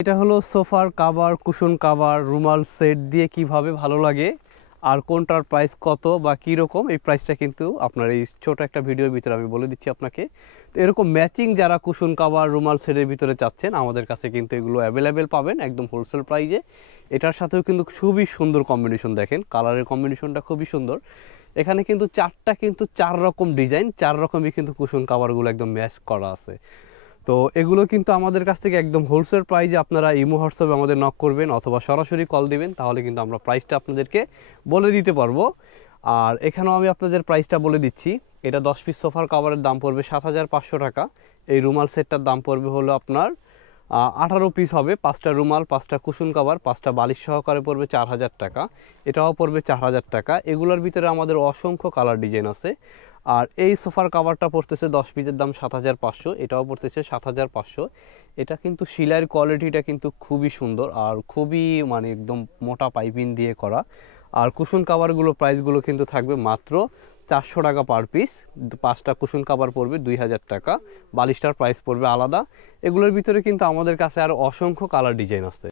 এটা হলো সোফার কাভার, কুশন কাভার, রুমাল সেট দিয়ে কিভাবে ভালো লাগে আর কোনটার প্রাইস কত বা কী রকম, এই প্রাইসটা কিন্তু আপনার এই ছোট একটা ভিডিওর ভিতরে আমি বলে দিচ্ছি আপনাকে। তো এরকম ম্যাচিং যারা কুশন কাভার, রুমাল সেটের ভিতরে চাচ্ছেন, আমাদের কাছে কিন্তু এগুলো অ্যাভেলেবেল পাবেন একদম হোলসেল প্রাইজে। এটার সাথেও কিন্তু খুবই সুন্দর কম্বিনেশন, দেখেন কালারের কম্বিনেশনটা খুবই সুন্দর। এখানে কিন্তু চার রকম ডিজাইন, চার রকমই কিন্তু কুশন কাভারগুলো একদম ম্যাচ করা আছে। তো এগুলো কিন্তু আমাদের কাছ থেকে একদম হোলসেল প্রাইজে আপনারা ইমো হোয়াটসঅ্যাপে আমাদের নক করবেন অথবা সরাসরি কল দিবেন, তাহলে কিন্তু আমরা প্রাইসটা আপনাদেরকে বলে দিতে পারবো। আর এখানেও আমি আপনাদের প্রাইসটা বলে দিচ্ছি। এটা 10 পিস সোফার কাভারের দাম পড়বে 7,500 টাকা। এই রুমাল সেটটার দাম পড়বে হলো আপনার 18 পিস হবে, 5টা রুমাল, 5টা কুশন কাভার, 5টা বালিশ সহকারে পড়বে 4,000 টাকা। এটাও পড়বে 4,000 টাকা। এগুলোর ভিতরে আমাদের অসংখ্য কালার ডিজাইন আছে। আর এই সোফার কাভারটা পড়তেছে 10 পিসের দাম 7,500, এটাও পড়তেছে 7,500। এটা কিন্তু সেলাইয়ের কোয়ালিটিটা কিন্তু খুবই সুন্দর আর খুবই মানে একদম মোটা পাইপিং দিয়ে করা। আর কুশন কাভারগুলো প্রাইসগুলো কিন্তু থাকবে মাত্র 400 টাকা পার পিস। 5টা কুশন কাভার পড়বে 2,000 টাকা, বালিশটার প্রাইস পড়বে আলাদা। এগুলোর ভিতরে কিন্তু আমাদের কাছে আরও অসংখ্য কালার ডিজাইন আছে।